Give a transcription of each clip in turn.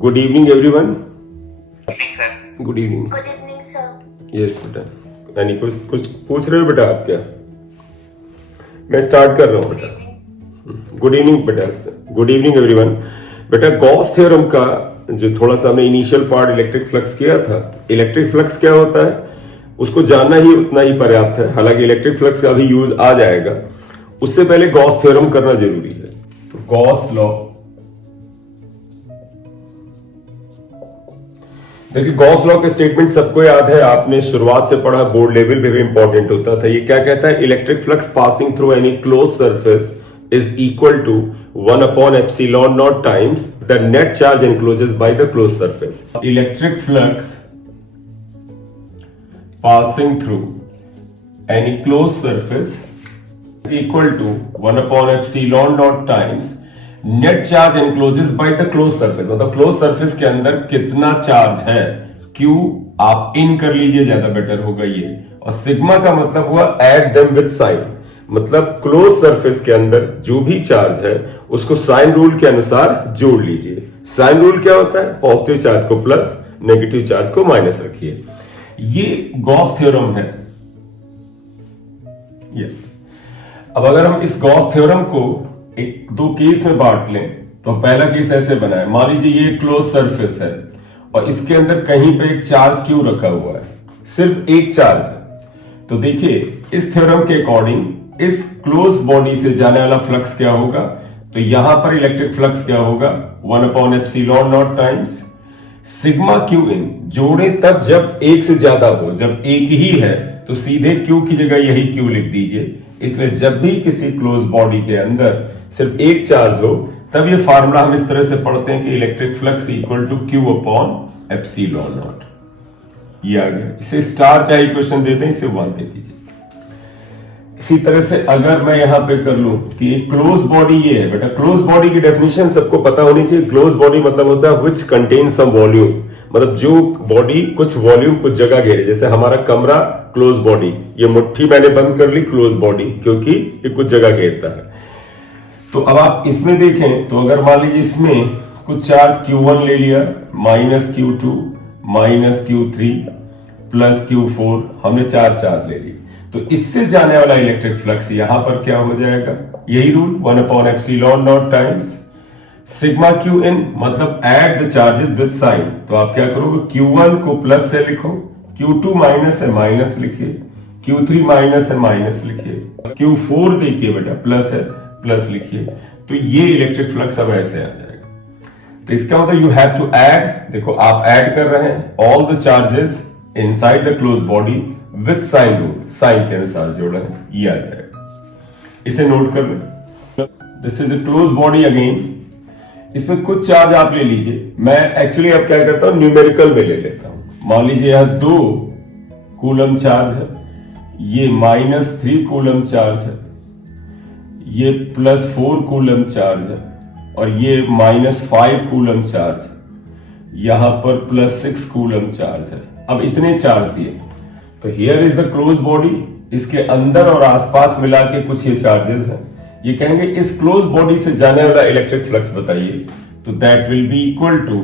Good evening everyone. Evening sir. Good evening. Good evening sir. Yes बेटा, यानी कुछ पूछ रहे हो बेटा आप क्या? मैं स्टार्ट कर रहा हूँ बेटा। गुड इवनिंग बेटा। Good evening everyone. बेटा गॉस थ्योरम का जो थोड़ा सा हमने इनिशियल पार्ट इलेक्ट्रिक फ्लक्स किया था, इलेक्ट्रिक फ्लक्स क्या होता है उसको जानना ही उतना ही पर्याप्त है। हालांकि इलेक्ट्रिक फ्लक्स का भी यूज आ जाएगा, उससे पहले गॉस थ्योरम करना जरूरी है। तो गॉस लॉ, देखिए गॉस लॉ के स्टेटमेंट सबको याद है, आपने शुरुआत से पढ़ा, बोर्ड लेवल पे भी इंपॉर्टेंट होता था। ये क्या कहता है? Electric flux passing through any close surface is equal to 1 upon epsilon naught times the net charge encloses by the close surface. Electric flux passing through any close surface equal to 1 upon epsilon naught times net charge encloses by the close surface. मतलब close surface के अंदर कितना charge है, Q आप इन कर लीजिए, ज्यादा better होगा ये। और सिग्मा का मतलब हुआ एड देम विद साइन, मतलब क्लोज सरफेस के अंदर जो भी चार्ज है उसको साइन रूल के अनुसार जोड़ लीजिए। साइन रूल क्या होता है? पॉजिटिव चार्ज को प्लस, नेगेटिव चार्ज को माइनस रखिए। ये गॉस थ्योरम है ये। अब अगर हम इस गॉस थ्योरम को एक दो केस में बांट लें तो पहला केस ऐसे बना है, मान लीजिए ये क्लोज सरफेस है और इसके अंदर कहीं पे एक चार्ज क्यू रखा हुआ है, सिर्फ एक चार्ज है। तो देखिए इस थ्योरम के अकॉर्डिंग इस क्लोज बॉडी से जाने वाला फ्लक्स क्या होगा? तो यहां पर इलेक्ट्रिक फ्लक्स क्या होगा? 1 upon epsilon naught times sigma q in. जोड़े तब जब एक से ज्यादा हो, जब एक ही है तो सीधे क्यू की जगह यही क्यू लिख दीजिए। इसलिए जब भी किसी क्लोज बॉडी के अंदर सिर्फ एक चार्ज हो तब ये फार्मूला हम इस तरह से पढ़ते हैं कि electric flux equal to Q upon epsilon naught. ये आ गया। इसे स्टार चाहे इक्वेशन दे दें, इसे 1 दे दीजिए। इसी तरह से अगर मैं यहां पे कर लूं कि एक क्लोज बॉडी ये है बेटा, क्लोज बॉडी की डेफिनेशन सबको पता होनी चाहिए। क्लोज बॉडी मतलब होता है विच कंटेन सम वॉल्यूम, मतलब जो बॉडी कुछ वॉल्यूम कुछ जगह घेरे। जैसे हमारा कमरा क्लोज बॉडी, ये मुट्ठी मैंने बंद कर ली, क्लोज बॉडी, क्योंकि ये कुछ जगह घेरता है। तो अब आप इसमें देखें तो अगर मान लीजिए इसमें कुछ चार्ज Q1 ले लिया, minus Q2 minus Q3 plus Q4, हमने 4 चार्ज ले ली, तो इससे जाने वाला इलेक्ट्रिक फ्लक्स यहां पर क्या हो जाएगा? यही rule 1 upon epsilon naught times sigma q in, मतलब add the charges with sign. तो आप क्या करोगे? Q1 को प्लस से लिखो, Q2 माइनस है माइनस लिखिए, Q3 माइनस है माइनस लिखिए, Q4 देखिए बेटा प्लस है प्लस लिखिए। तो ये इलेक्ट्रिक फ्लक्स अब ऐसे आ जाएगा। तो इसका मतलब यू हैव टू ऐड, देखो आप ऐड कर रहे हैं all the charges inside the close body with sign rule, sign के अनुसार जोड़ रहे हैं, ये आ जाएगा। इसे नोट कर लें। This is a close body again. इसमें कुछ चार्ज आप ले लीजिए। मैं एक्चुअली अब क्या करता हूं, न्यूमेरिकल में ले लेता हूं। मान लीजिए यहां 2 कूलम चार्ज है, ये -3 कूलम चार्ज है, ये +4 कूलम चार्ज है और ये -5 कूलम चार्ज है, यहां पर +6 कूलम चार्ज है। अब इतने चार्ज दिए तो here is the close body, इसके अंदर और आसपास मिला के कुछ ये चार्जेस हैं। ये कहेंगे इस क्लोज बॉडी से जाने वाला इलेक्ट्रिक फ्लक्स बताइए। तो that will be equal to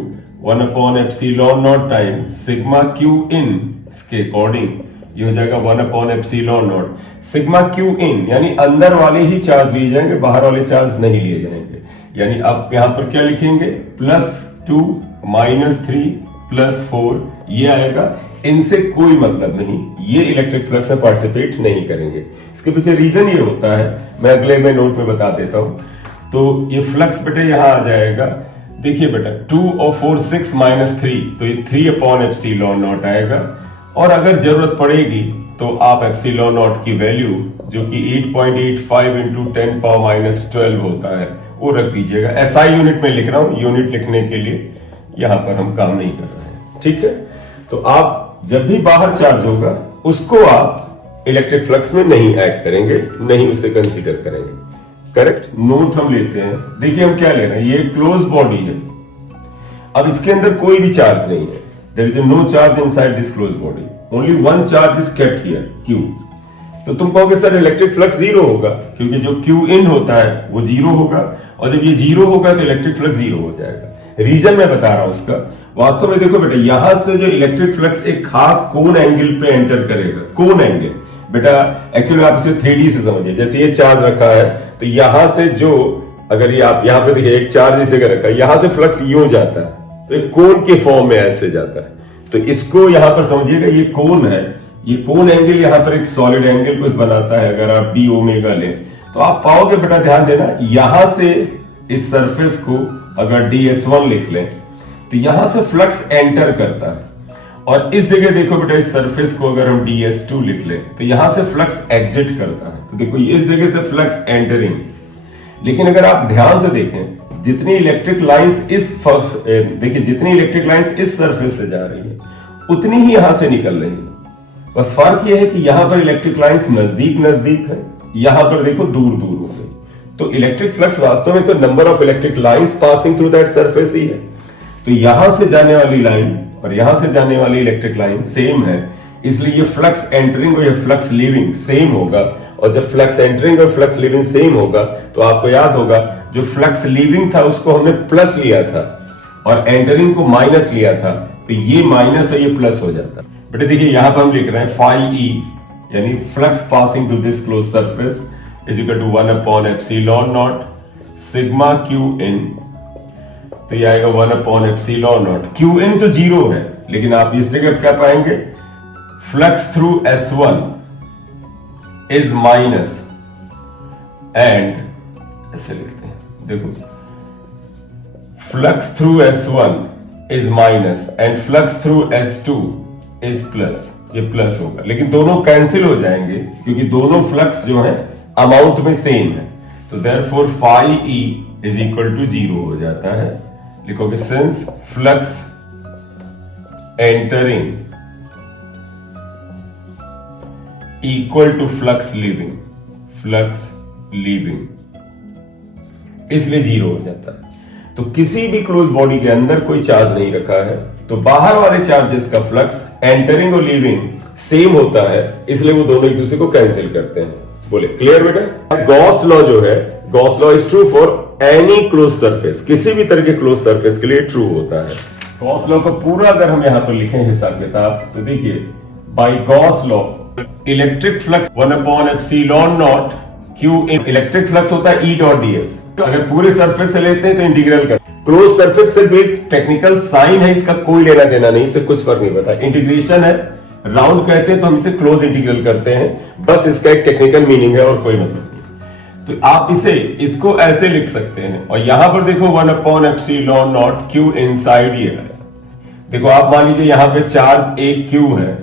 1 upon epsilon naught time sigma q in. इसके अकॉर्डिंग ये हो जाएगा 1 upon epsilon naught sigma q in, यानी अंदर वाले ही चार्ज लिए जाएंगे, बाहर वाले चार्ज नहीं लिए जाएंगे। यानी आप यहां पर क्या लिखेंगे? +2 -3 +4, ये आएगा। इनसे कोई मतलब नहीं, ये इलेक्ट्रिक फ्लक्स में पार्टिसिपेट नहीं करेंगे। इसके पीछे रीजन ये होता है, मैं अगले में नोट में बता देता हूं। तो ये फ्लक्स बेटे यहां आ जाएगा। देखिए बेटा 2 और 4 6 -3, तो ये 3 अपॉन एप्सिलॉन नॉट आएगा। और अगर जरूरत पड़ेगी तो आप एप्सिलॉन नॉट की वैल्यू जो कि 8.85 इंटू 10⁻12 होता है वो रख दीजिएगा। SI यूनिट में लिख रहा हूं, यूनिट लिखने के लिए यहां पर हम काम नहीं कर रहे हैं, ठीक है। तो आप जब भी बाहर चार्ज होगा उसको आप इलेक्ट्रिक फ्लक्स में नहीं ऐड करेंगे, नहीं उसे कंसीडर करेंगे। करेक्ट नोट हम लेते हैं। देखिए हम क्या ले रहे हैं, ये क्लोज बॉडी है। अब इसके अंदर कोई भी चार्ज नहीं है, there is no charge inside this close body, only 1 charge is kept here, Q। तो तुम कहोगे सर इलेक्ट्रिक फ्लक्स 0 होगा, क्योंकि जो Q इन होता है वो 0 होगा, और जब ये 0 होगा तो इलेक्ट्रिक फ्लक्स 0 हो जाएगा। रीजन मैं बता रहा हूं उसका। वास्तव में देखो बेटा, यहां से जो इलेक्ट्रिक फ्लक्स एक खास कोन एंगल पे एंटर करेगा, कोन एंगल बेटा एक्चुअली आप इसे 3D से समझिए। जैसे ये चार्ज रखा है तो यहां से जो, अगर ये आप यहां पे देखिए एक चार्ज इसे रखा है, यहां से फ्लक्स यूं जाता है तो एक कोन के फॉर्म में ऐसे जाता है। तो इसको यहां पर समझिएगा, ये कोन है, ये कोन एंगल यहां पर एक सॉलिड एंगल कुछ बनाता है। अगर आप डी ओमेगा लें तो आप पाओगे बेटा, ध्यान देना, यहां से इस सरफेस को अगर ds1 लिख लें तो यहां से फ्लक्स एंटर करता है, और इस जगह देखो बेटा, इस सरफेस को अगर हम ds2 लिख लें तो यहां से फ्लक्स एग्जिट करता है। तो देखो इस जगह से फ्लक्स एंटरिंग। लेकिन अगर आप ध्यान से देखें, जितनी इलेक्ट्रिक लाइंस जितनी इलेक्ट्रिक लाइंस इस सरफेस से जा रही है उतनी ही यहां से निकल रही है। बस फर्क यह है कि यहां पर इलेक्ट्रिक लाइंस नजदीक नजदीक है, यहां पर देखो दूर दूर हो गई। तो इलेक्ट्रिक फ्लक्स वास्तव में तो number of electric lines passing through that surface ही है। तो यहां से जाने वाली लाइन और यहां से जाने वाली इलेक्ट्रिक लाइन सेम है, इसलिए ये फ्लक्स एंटरिंग और ये फ्लक्स लीविंग सेम होगा। और जब फ्लक्स एंटरिंग और फ्लक्स लीविंग सेम होगा तो आपको याद होगा, जो फ्लक्स लीविंग था उसको हमने प्लस लिया था और एंटरिंग को माइनस लिया था, तो ये माइनस है, ये प्लस हो जाता। बेटे देखिए यहां पर हम लिख रहे हैं phi e, यानी flux passing through this close surface is equal to 1/epsilon0 sigma q in। तो ये आएगा 1/epsilon0। q in तो 0 है, लेकिन आप इस जगह क्या पाएंगे, flux through S1 is minus, and ऐसे लिखते हैं, देखो flux through S1 is minus and flux through S2 is plus. ये प्लस होगा, लेकिन दोनों कैंसिल हो जाएंगे क्योंकि दोनों फ्लक्स जो है अमाउंट में सेम है। तो therefore phi e is equal to 0 हो जाता है। लिखोगे since flux entering equal to flux leaving, flux leaving, इसलिए 0 हो जाता है। तो किसी भी क्लोज बॉडी के अंदर कोई चार्ज नहीं रखा है तो बाहर वाले चार्जेस का फ्लक्स एंटरिंग और लीविंग सेम होता है, इसलिए वो दोनों एक दूसरे को कैंसिल करते हैं। बोले क्लियर बेटा? गॉस लॉ जो है, Gauss law is true for any close surface, किसी भी तरह के क्लोज सरफेस के लिए ट्रू होता है। गॉस लॉ का पूरा अगर हम यहां पर लिखें हिसाब किताब तो देखिए, by Gauss law electric flux 1/epsilon0 q in, electric flux होता है E डॉट ds। अगर पूरे सरफेस से लेते हैं तो इंटीग्रल कर, क्लोज सरफेस सिर्फ एक टेक्निकल साइन है, इसका कोई लेना देना नहीं, इससे कुछ फर्क नहीं पड़ता। इंटीग्रेशन है, राउंड कहते हैं तो हम इसे क्लोज इंटीग्रल करते हैं, बस इसका एक टेक्निकल मीनिंग है और कोई मतलब नहीं। तो आप इसको ऐसे लिख सकते हैं, और यहां पर देखो 1/epsilon0 q इनसाइड ये है। देखो आप मान लीजिए यहां पे चार्ज एक q है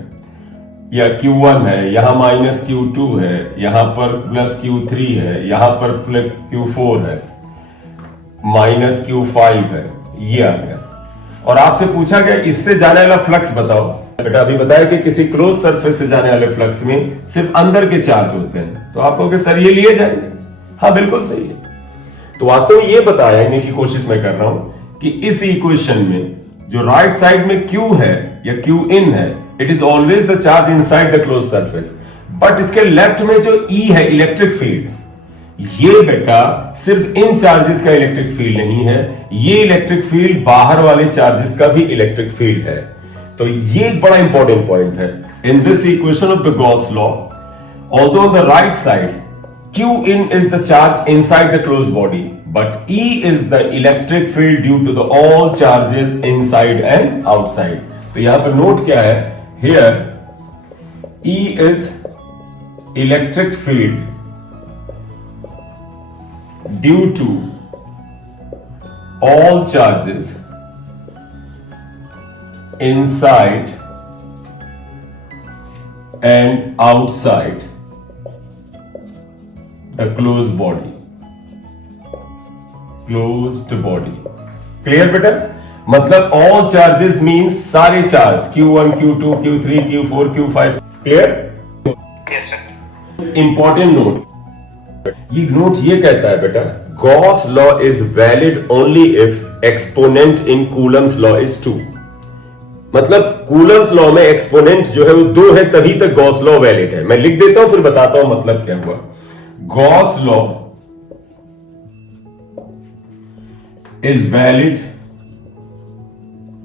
या Q1 है, यहां माइनस Q2 है, यहां पर प्लस Q3 है, यहां पर प्लस Q4 है, माइनस Q5 है, ये आ गया। और आपसे पूछा गया इससे जाने वाला फ्लक्स बताओ। बेटा अभी बताया कि किसी क्लोज सरफेस से जाने वाले फ्लक्स में सिर्फ अंदर के चार्ज होते हैं, तो आप कहोगे सर ये लिए जाएंगे। हाँ बिल्कुल सही है। तो वास्तव में ये बताने की कोशिश मैं कर रहा हूं कि इस इक्वेशन में जो राइट साइड में Q है या Q in है, it is always the charge inside the close surface. But इसके लेफ्ट में जो E है इलेक्ट्रिक फील्ड, ये बेटा सिर्फ इन चार्जेस का इलेक्ट्रिक फील्ड नहीं है, ये इलेक्ट्रिक फील्ड बाहर वाले चार्जेस का भी इलेक्ट्रिक फील्ड है। तो ये एक बड़ा इंपॉर्टेंट पॉइंट है in this equation of the Gauss law. Although on the right side Q in is the charge inside the closed body, but E is the electric field due to the all charges inside and outside. तो यहां पर note क्या है? Here E is electric field due to all charges inside and outside the closed body, closed body. Clear बेटा? मतलब all charges means सारे charge Q1, Q2, Q3, Q4, Q5. Clear? Yes, sir. Important note. ये note ये कहता है बेटा, Gauss law is valid only if exponent in Coulomb's law is 2. मतलब Coulomb's law में एक्सपोनेंट जो है वो 2 है, तभी तक गॉस लॉ वैलिड है। मैं लिख देता हूं फिर बताता हूं मतलब क्या हुआ। Gauss law is valid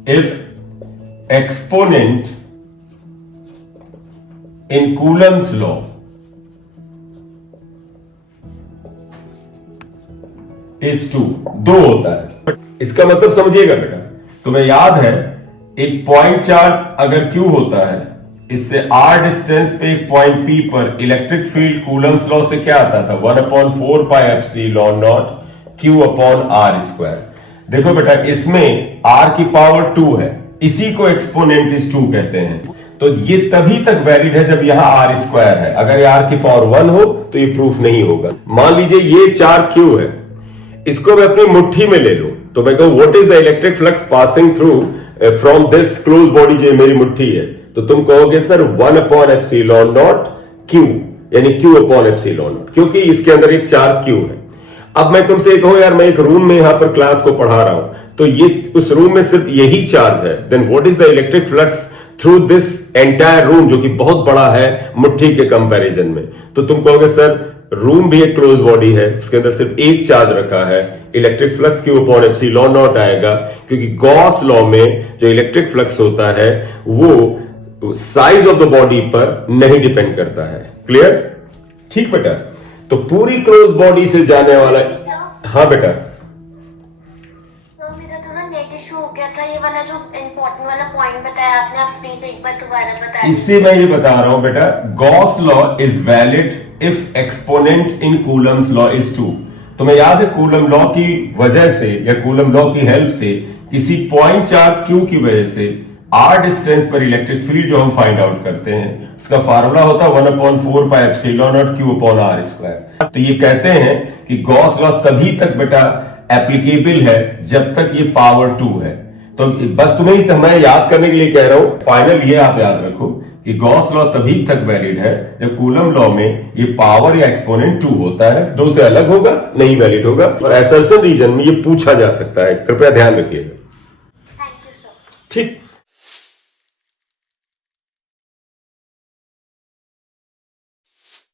if exponent in Coulomb's law is 2, 2 होता है। इसका मतलब समझिएगा बेटा, तुम्हें याद है एक पॉइंट चार्ज अगर Q होता है, इससे r डिस्टेंस पे एक पॉइंट P पर इलेक्ट्रिक फील्ड कूलम्स लॉ से क्या आता था, 1/4 pi epsilon naught Q upon r square. देखो बेटा, इसमें r की पावर 2 है, इसी को एक्सपोनेंट इज 2 कहते हैं। तो ये तभी तक वैलिड है जब यहां r स्क्वायर है। अगर r की पावर 1 हो तो ये प्रूफ नहीं होगा। मान लीजिए ये चार्ज Q है, इसको मैं अपनी मुट्ठी में ले लूं, तो मैं कहूं what is the electric flux passing through from this close body, जो मेरी मुट्ठी है, तो तुम कहोगे सर 1/epsilon naught Q, यानी Q upon epsilon naught, क्योंकि इसके अंदर एक चार्ज Q है। अब मैं तुमसे कहूं यार मैं एक रूम में यहां पर क्लास को पढ़ा रहा हूं, तो ये उस रूम में सिर्फ यही चार्ज है, then what is the electric flux through this entire room, जो कि बहुत बड़ा है मुट्ठी के कंपैरिजन में। तो तुम कहोगे सर रूम भी एक क्लोज बॉडी है, उसके अंदर सिर्फ एक चार्ज रखा है, electric flux Q upon epsilon naught आएगा, क्योंकि गॉस लॉ में जो इलेक्ट्रिक फ्लक्स होता है वो साइज ऑफ द बॉडी पर नहीं डिपेंड करता है। क्लियर? ठीक बेटा, तो पूरी क्लोज बॉडी से जाने वाला, हाँ बेटा, तो मेरा थोड़ा नेट इशू हो गया था, ये वाला जो इम्पोर्टेंट वाला पॉइंट बताया आपने, आप प्लीज एक बार दोबारा बताइए। इससे मैं ये बता रहा हूं बेटा, Gauss law is valid if exponent in Coulomb's law is 2। तुम्हें याद है कूलम लॉ की वजह से या कूलम लॉ की हेल्प से किसी पॉइंट चार्ज Q की वजह से r डिस्टेंस पर इलेक्ट्रिक फील्ड जो हम फाइंड आउट करते हैं, उसका फार्मूला होता है 1/4 pi epsilon naught Q upon r square. तो ये कहते हैं कि गॉस लॉ तभी तक बेटा एप्लीकेबल है जब तक ये पावर 2 है। तो बस तुम्हें मैं याद करने के लिए कह रहा हूं, फाइनल ये आप याद रखो कि गॉस लॉ तभी तक वैलिड है जब कूलम लॉ में ये पावर या एक्सपोनेंट 2 होता है, 2 से अलग होगा नहीं वैलिड होगा। और असर्शन रीजन में ये पूछा जा सकता है, कृपया ध्यान रखिएगा। Thank you sir. ठीक।